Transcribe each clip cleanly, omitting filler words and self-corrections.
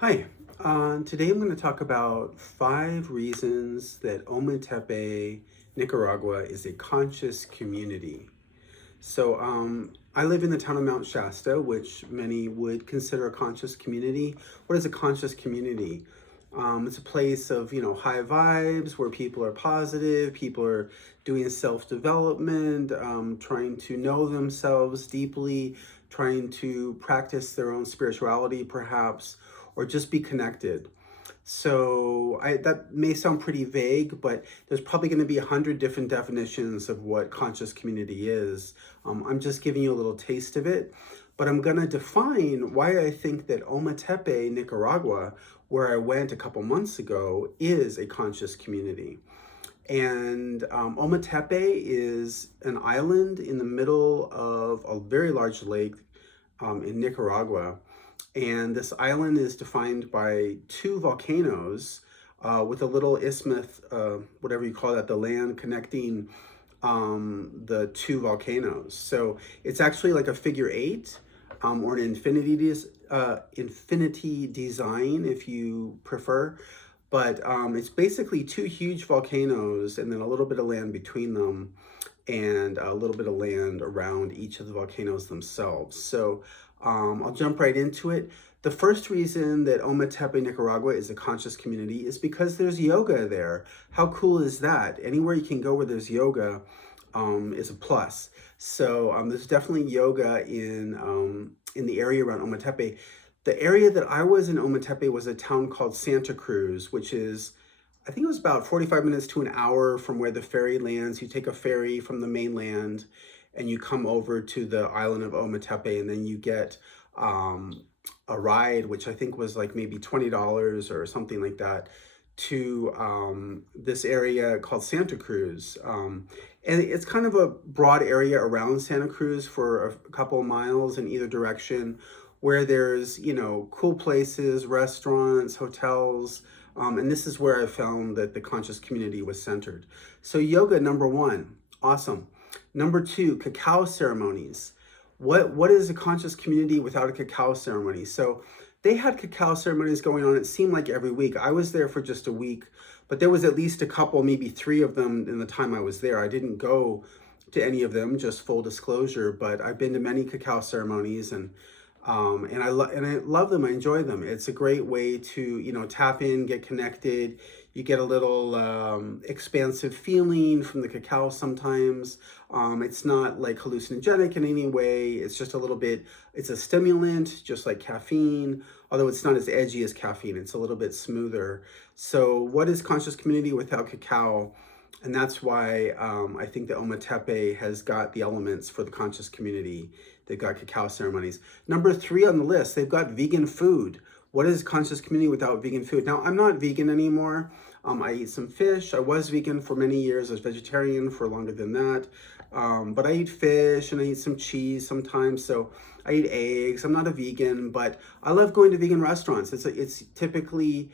Hi, today I'm going to talk about 5 reasons that Ometepe, Nicaragua is a conscious community. I live in the town of Mount Shasta, which many would consider a conscious community. What is a conscious community? It's a place of, high vibes where people are positive, people are doing self-development, trying to know themselves deeply, trying to practice their own spirituality, perhaps, or just be connected. That may sound pretty vague, but there's probably going to be 100 different definitions of what conscious community is. I'm just giving you a little taste of it, but I'm going to define why I think that Ometepe, Nicaragua, where I went a couple months ago, is a conscious community. And Ometepe is an island in the middle of a very large lake in Nicaragua. And this island is defined by 2 volcanoes with a little isthmus, whatever you call that, the land connecting the 2 volcanoes. So it's actually like a figure eight or an infinity design, if you prefer. But it's basically 2 huge volcanoes and then a little bit of land between them and a little bit of land around each of the volcanoes themselves. I'll jump right into it. The first reason that Ometepe, Nicaragua is a conscious community is because there's yoga there. How cool is that? Anywhere you can go where there's yoga is a plus. There's definitely yoga in the area around Ometepe. The area that I was in Ometepe was a town called Santa Cruz, which is, I think it was about 45 minutes to an hour from where the ferry lands. You take a ferry from the mainland and you come over to the island of Ometepe, and then you get a ride, which I think was like maybe $20 or something like that, to this area called Santa Cruz. And it's kind of a broad area around Santa Cruz for a couple of miles in either direction, where there's, cool places, restaurants, hotels, and this is where I found that the conscious community was centered. So yoga, number one, awesome. Number two, cacao ceremonies. What is a conscious community without a cacao ceremony? So they had cacao ceremonies going on, it seemed like every week. I was there for just a week, but there was at least a couple, maybe 3 of them in the time I was there. I didn't go to any of them, just full disclosure, but I've been to many cacao ceremonies, and I love them. I enjoy them. It's a great way to, tap in, get connected. You get a little expansive feeling from the cacao sometimes. It's not like hallucinogenic in any way. It's just a little bit, it's a stimulant, just like caffeine, although it's not as edgy as caffeine. It's a little bit smoother. So what is conscious community without cacao? And that's why I think that Ometepe has got the elements for the conscious community. They've got cacao ceremonies. Number 3 on the list, they've got vegan food. What is conscious community without vegan food? Now, I'm not vegan anymore. I eat some fish. I was vegan for many years. I was vegetarian for longer than that. But I eat fish and I eat some cheese sometimes. So I eat eggs. I'm not a vegan, but I love going to vegan restaurants. It's typically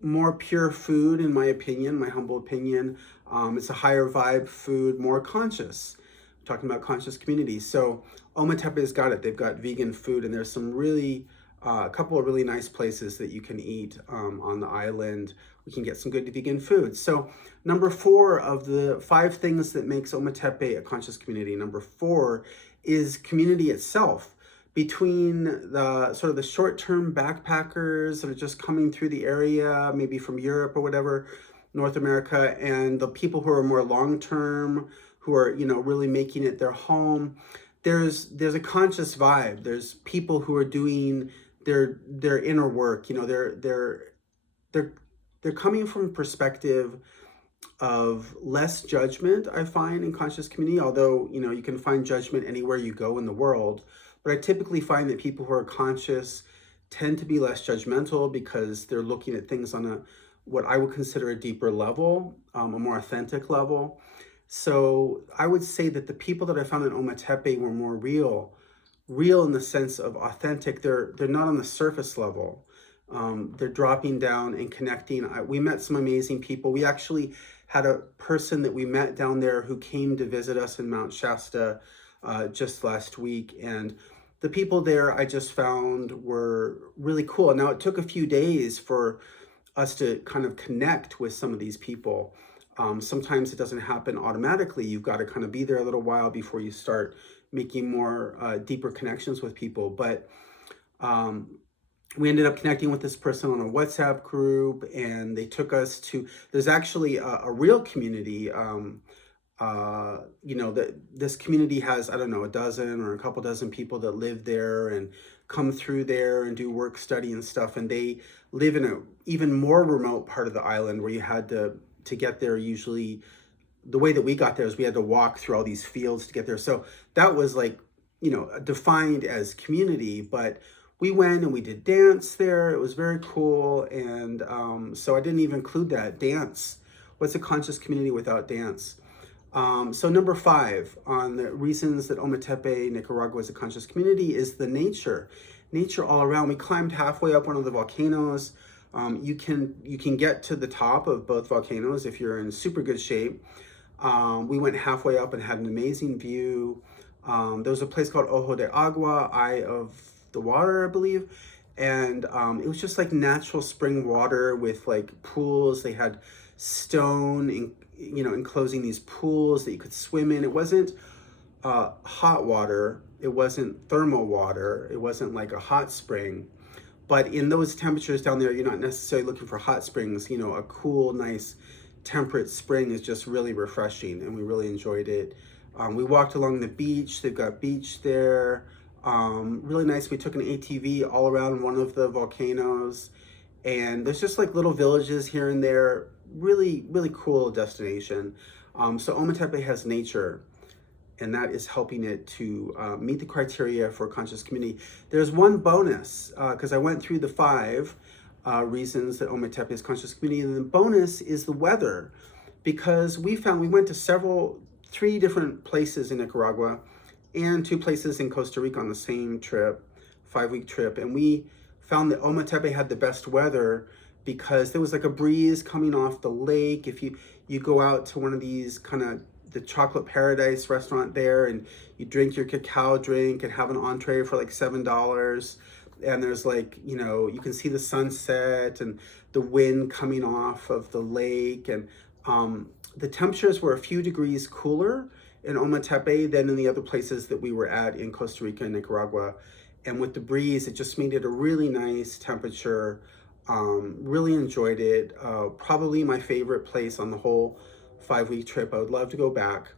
more pure food, in my opinion, my humble opinion. It's a higher vibe food, more conscious. I'm talking about conscious communities. So Ometepe's got it. They've got vegan food, and there's some really, a couple of really nice places that you can eat on the island. We can get some good vegan food. So number 4 of the 5 things that makes Ometepe a conscious community, number 4 is community itself. Between the sort of the short-term backpackers that are just coming through the area, maybe from Europe or whatever, North America, and the people who are more long-term, who are, really making it their home, there's a conscious vibe. There's people who are doing their inner work. They're they're coming from a perspective of less judgment, I find, in conscious community, although, you can find judgment anywhere you go in the world. But I typically find that people who are conscious tend to be less judgmental because they're looking at things on what I would consider a deeper level, a more authentic level. So I would say that the people that I found in Ometepe were more real in the sense of authentic. They're not on the surface level. They're dropping down and connecting. We met some amazing people. We actually had a person that we met down there who came to visit us in Mount Shasta just last week. And the people there I just found were really cool. Now, it took a few days for us to kind of connect with some of these people. Sometimes it doesn't happen automatically. You've got to kind of be there a little while before you start making more deeper connections with people. But um, we ended up connecting with this person on a WhatsApp group, and they took us to. There's actually a real community. That this community has, I don't know, a dozen or a couple dozen people that live there and come through there and do work study and stuff. And they live in a even more remote part of the island where you had to get there. Usually the way that we got there is we had to walk through all these fields to get there. So that was like, defined as community. But we went and we did dance there. It was very cool. And so I didn't even include that dance. What's a conscious community without dance? So number 5 on the reasons that Ometepe, Nicaragua is a conscious community is the nature. Nature all around. We climbed halfway up one of the volcanoes. You can get to the top of both volcanoes if you're in super good shape. We went halfway up and had an amazing view. There was a place called Ojo de Agua, Eye of the Water, I believe. And it was just like natural spring water with like pools. They had stone enclosing these pools that you could swim in. It wasn't hot water. It wasn't thermal water. It wasn't like a hot spring. But in those temperatures down there, you're not necessarily looking for hot springs. A cool, nice, temperate spring is just really refreshing, and we really enjoyed it. We walked along the beach. They've got beach there. Really nice. We took an ATV all around one of the volcanoes, and there's just like little villages here and there. Really, really cool destination. So Ometepe has nature, and that is helping it to meet the criteria for a conscious community. There's one bonus, because I went through the 5 reasons that Ometepe is conscious community, and the bonus is the weather, because we went to 3 different places in Nicaragua and 2 places in Costa Rica on the same trip, 5-week trip, and we found that Ometepe had the best weather because there was like a breeze coming off the lake. If you go out to one of these kind of the Chocolate Paradise restaurant there, and you drink your cacao drink and have an entree for like $7, and there's like, you can see the sunset and the wind coming off of the lake, and the temperatures were a few degrees cooler in Ometepe than in the other places that we were at in Costa Rica and Nicaragua. And with the breeze, it just made it a really nice temperature. Really enjoyed it. Probably my favorite place on the whole 5-week trip. I would love to go back.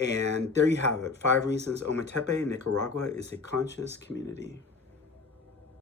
And there you have it. 5 reasons Ometepe, Nicaragua is a conscious community.